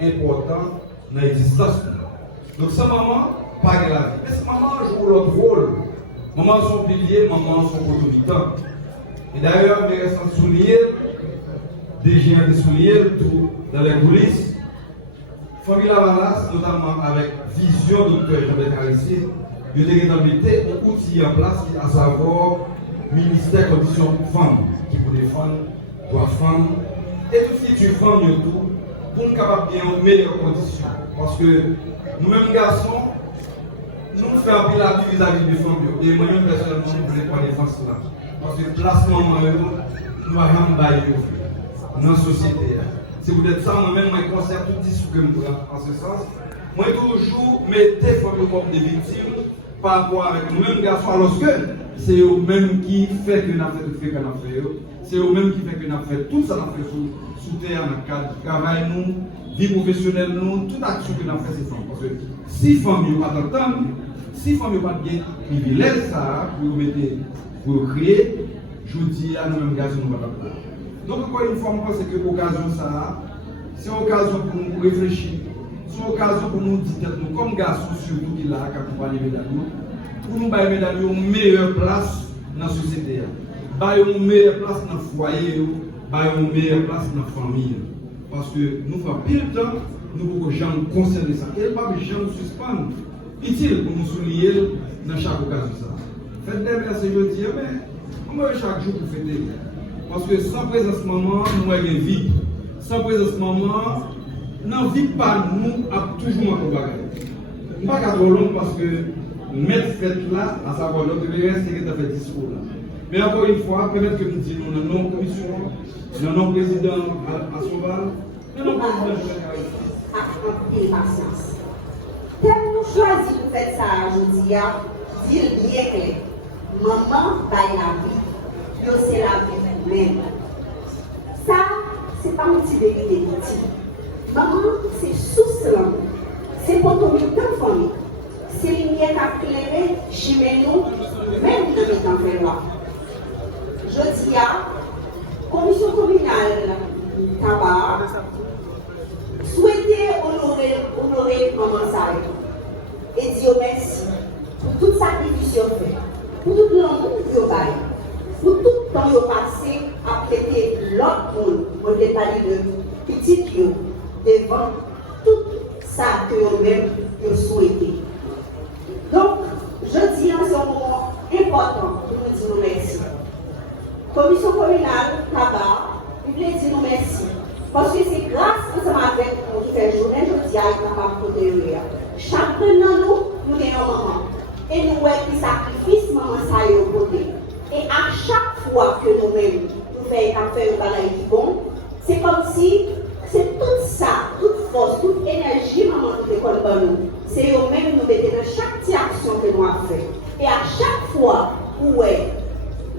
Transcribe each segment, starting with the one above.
important dans l'existence. Donc, sa maman, pas la vie. Est-ce que maman joue l'autre rôle? Maman son pilier, maman son automitant. Et d'ailleurs, il reste un soulier, des géants de souliers, tout dans les coulisses. Famille Lavalas, notamment avec vision de Dr. Jean-Bert Carissé, il a mis un outil en place, à savoir ministère conditions femmes, qui pour défendre droits femmes, et tout ce qui est femmes tout, pour nous capables bien en meilleures conditions. Parce que nous-mêmes garçons, nous faisons un la vis-à-vis des femmes, et moi-même personnellement, je voulais pas défendre cela. Parce que le placement, nous avons baillé dans la société. C'est peut-être ça, moi-même, je conserve tout discours que je en ce sens. Moi, toujours, mettre des femmes comme des victimes par rapport avec nous-mêmes garçons, alors que c'est eux-mêmes qui fait que nous avons fait tout ce qu'on a fait. C'est eux-mêmes qui fait que nous avons fait tout ça qu'on a fait sous terre, dans le cadre du travail, nous, vie professionnelle, nous, toute action que nous avons fait, c'est femmes. Parce que si les femmes n'ont pas d'entendre, si les femmes n'ont pas de privilège, ça, pour mettre, pour créer, je vous dis à nous-mêmes garçons, nous ne pouvons pas. Donc, encore une fois, je pense que l'occasion, ça, c'est une occasion pour nous réfléchir. C'est une occasion pour nous dire, nous, comme garçons, surtout qui là, quand on parle de médailles, pour nous bailler médailles une meilleure place dans la société. Bailler une meilleure place dans le foyer, bailler une meilleure place dans la famille. Parce que nous faisons pile de temps, nous pouvons jamais concerner ça. Et pas jamais suspendre. Utile pour nous souligner dans chaque occasion. Faites des versets, je dis, mais comment chaque jour pour fêter? Parce que sans présence maman, nous avons une vie. Sans présence maman, nous vie pas nous a toujours un bagage. Nous ne pas trop long parce que mettre fête là, à savoir notre reste, c'est que tu as fait discours là. Mais encore une fois, permettre que nous disions dans nos commissions, dans nos présidents à Sauval, dans nos présidents de patience. Quand nous choisissons de faire ça aujourd'hui, dis bien clair. Maman baille la vie, c'est la vie même. Ça, c'est pas un petit bébé de petit. Maman, c'est sous-slang. C'est pour ton temps famille. C'est lumière qui a éclairé chez nous, même de l'état fait loi. Je dis à commission communale tabac, souhaiter honorer maman Sarah et dire merci pour toute sacrifice fait, pour tout l'amour que vous avez, pour tout le temps que vous passé à prêter l'autre monde, on ne parle de petit devant tout ça que vous-même vous souhaitez. Donc, je dis en ce moment important pour nous dire merci. Commission communale, tabac, je voulais dire merci. Parce que c'est grâce à ce matin qu'on fait journée, je dis à capable de protéger. Chacun de nous, nous avons un maman. Et nous avons des sacrifices, maman, ça y est au côté. Et à chaque fois que nous-mêmes, nous faisons un travail qui bon, c'est comme si c'est tout ça, toute force, toute énergie, maman, nous décolle par nous. C'est eux-mêmes nous mettons dans chaque petite action que nous avons fait. Et à chaque fois où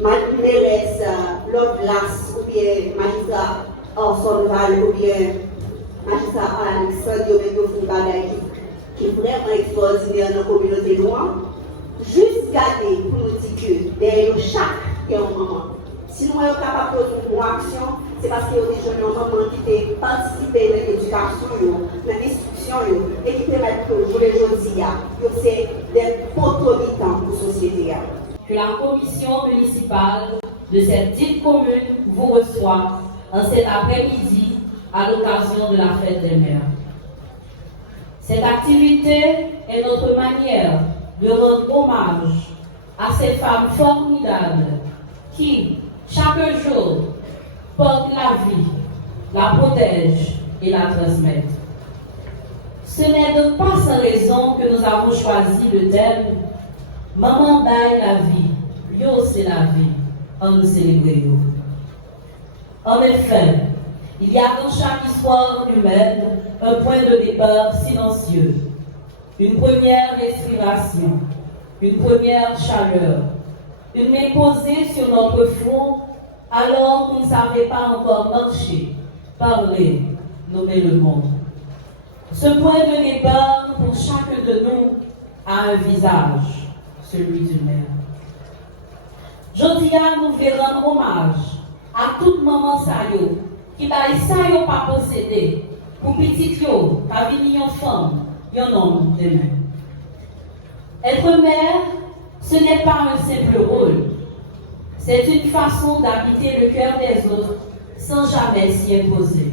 Marie-Mérès, Lovelace, ou bien magistrat Orson Val, ou bien magistrat Alexandre Diomède qui est vraiment extraordinaire dans la communauté noire, juste garder pour nous dire que derrière chaque qui est un moment. Si nous sommes capables de faire une action, c'est parce qu'il y a des jeunes mamans qui ont participé dans l'éducation, dans l'instruction, et qui permettent que vous les aujourd'hui, c'est des poteaux-militants pour la société. Que la commission municipale de cette dite commune vous reçoit en cet après-midi à l'occasion de la fête des mères. Cette activité est notre manière de rendre hommage à ces femmes formidables qui, chaque jour, portent la vie, la protègent et la transmettent. Ce n'est donc pas sans raison que nous avons choisi le thème « Maman baille la vie, yo c'est la vie, on nous célèbre yo ». En effet, il y a dans chaque histoire humaine un point de départ silencieux, une première respiration, une première chaleur, une main posée sur notre front alors qu'on ne savait pas encore marcher, parler, nommer le monde. Ce point de départ pour chacun de nous a un visage, celui d'une mère. Jodi a nous fait rendre hommage à toute maman Sayo qui n'a pas possédé pour petit yo, ta vie en femme, yon homme demain. Être mère, ce n'est pas un simple rôle. C'est une façon d'habiter le cœur des autres sans jamais s'y imposer.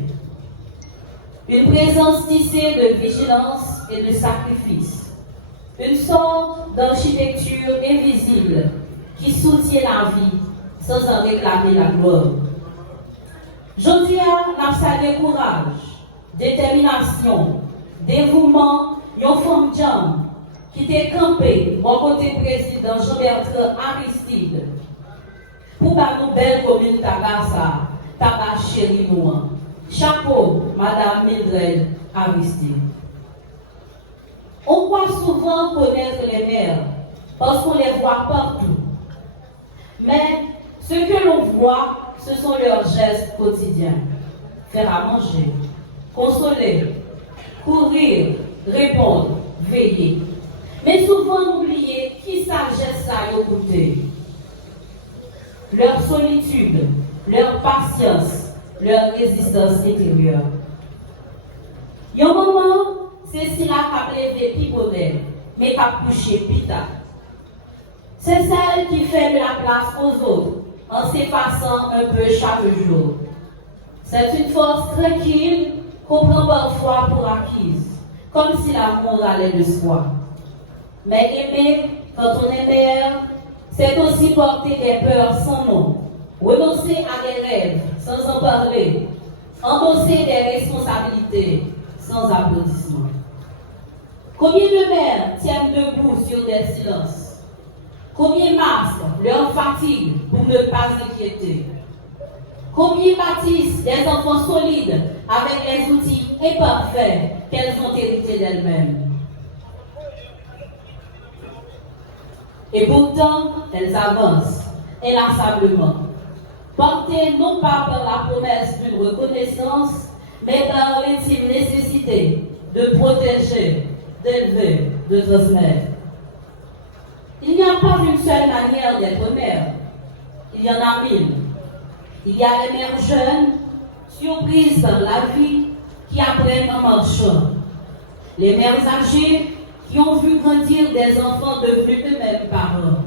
Une présence tissée de vigilance et de sacrifice. Une sorte d'architecture invisible qui soutient la vie sans en réclamer la gloire. Jodia n'a salué courage, détermination, dévouement, yon femme jam qui était campé au côté président Jean-Bertrand Aristide pour la nouvelle commune Tabassa, Tabac chéri Nouan. Chapeau, Madame Mildred Aristide. On croit souvent connaître les mères parce qu'on les voit partout. Mais ce que l'on voit, ce sont leurs gestes quotidiens. Faire à manger, consoler, courir, répondre, veiller. Mais souvent oublier qui sagesse a écouté. Leur solitude, leur patience, leur résistance intérieure. Il y a un moment, c'est si la cap levé piponnet, mais cap couché pita. C'est celle qui fait de la place aux autres en s'effaçant un peu chaque jour. C'est une force tranquille qu'on prend parfois pour acquise, comme si l'amour allait de soi. Mais aimer, quand on est mère, c'est aussi porter des peurs sans nom, renoncer à des rêves sans en parler, endosser des responsabilités sans applaudissements. Combien de mères tiennent debout sur des silences? Combien masquent leur fatigue pour ne pas inquiéter? Combien bâtissent des enfants solides avec les outils imparfaits qu'elles ont hérités d'elles-mêmes? Et pourtant, elles avancent inlassablement, portées non pas par la promesse d'une reconnaissance, mais par l'intime nécessité de protéger, d'élever, de transmettre. Il n'y a pas une seule manière d'être mère. Il y en a mille. Il y a les mères jeunes, surprises par la vie, qui apprennent en marchant. Les mères âgées, qui ont vu grandir des enfants devenus eux-mêmes parents.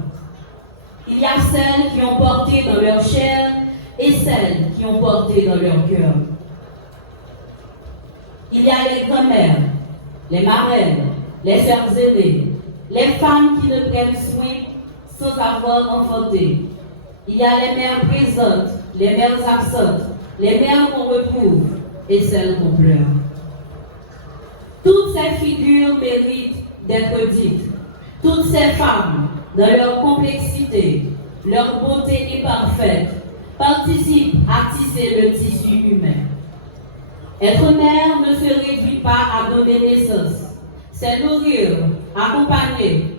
Il y a celles qui ont porté dans leur chair et celles qui ont porté dans leur cœur. Il y a les grand-mères, les marraines, les sœurs aînées, les femmes qui ne prennent soin sans avoir enfanté. Il y a les mères présentes, les mères absentes, les mères qu'on retrouve et celles qu'on pleure. Toutes ces figures méritent d'être dites. Toutes ces femmes, dans leur complexité, leur beauté imparfaite, participent à tisser le tissu humain. Être mère ne se réduit pas à donner naissance. C'est nourrir, accompagner,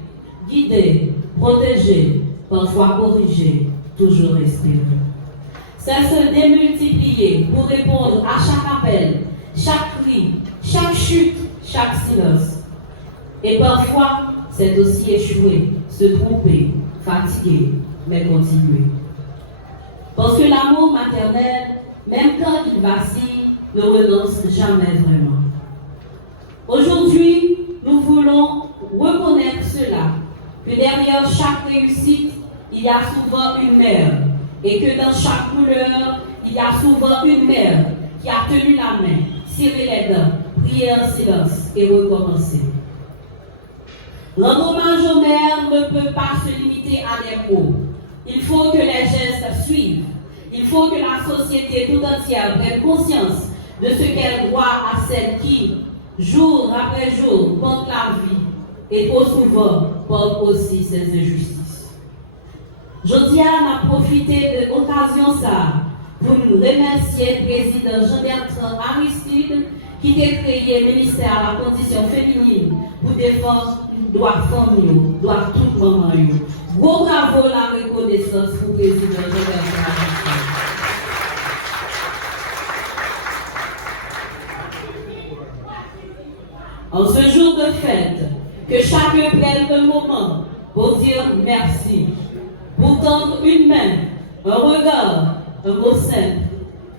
guider, protéger, parfois corriger, toujours respirer. C'est se démultiplier pour répondre à chaque appel, chaque cri, chaque chute, chaque silence. Et parfois, c'est aussi échouer, se tromper, fatiguer, mais continuer. Parce que l'amour maternel, même quand il vacille, ne renonce jamais vraiment. Aujourd'hui, nous voulons reconnaître cela, que derrière chaque réussite, il y a souvent une mère, et que dans chaque couleur, il y a souvent une mère qui a tenu la main, serré les dents, prié en silence et recommencé. Rendre hommage aux mères ne peut pas se limiter à des mots. Il faut que les gestes suivent. Il faut que la société tout entière prenne conscience de ce qu'elle doit à celles qui, jour après jour, portent la vie et trop souvent portent aussi ces injustices. Josiane a profité de l'occasion ça pour nous remercier le président Jean-Bertrand Aristide qui a créé le ministère à la condition féminine pour défendre les droits femmes, droits toutes mamans. Gros bravo la reconnaissance pour le président Jean-Bertrand Aristide. En ce jour de fête, que chacun prenne un moment pour dire merci, pour tendre une main, un regard, un mot simple.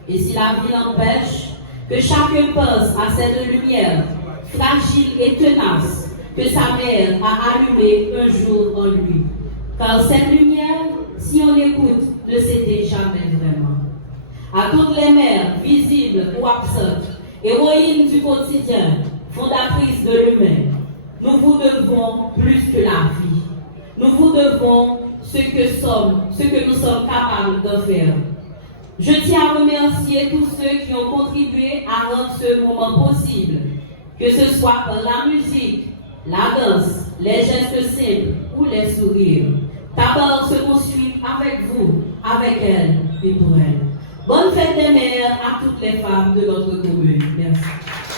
Et si la vie l'empêche, Que chacun pense à cette lumière fragile et tenace que sa mère a allumée un jour en lui. Car cette lumière, si on l'écoute, ne s'éteint jamais vraiment. À toutes les mères, visibles ou absentes, héroïnes du quotidien, fondatrices de l'humain, nous vous devons plus que la vie. Nous vous devons ce que nous sommes capables de faire. Je tiens à remercier tous ceux qui ont contribué à rendre ce moment possible, que ce soit par la musique, la danse, les gestes simples ou les sourires. D'abord se construit avec vous, avec elle et pour elle. Bonne fête des mères à toutes les femmes de notre commune. Merci.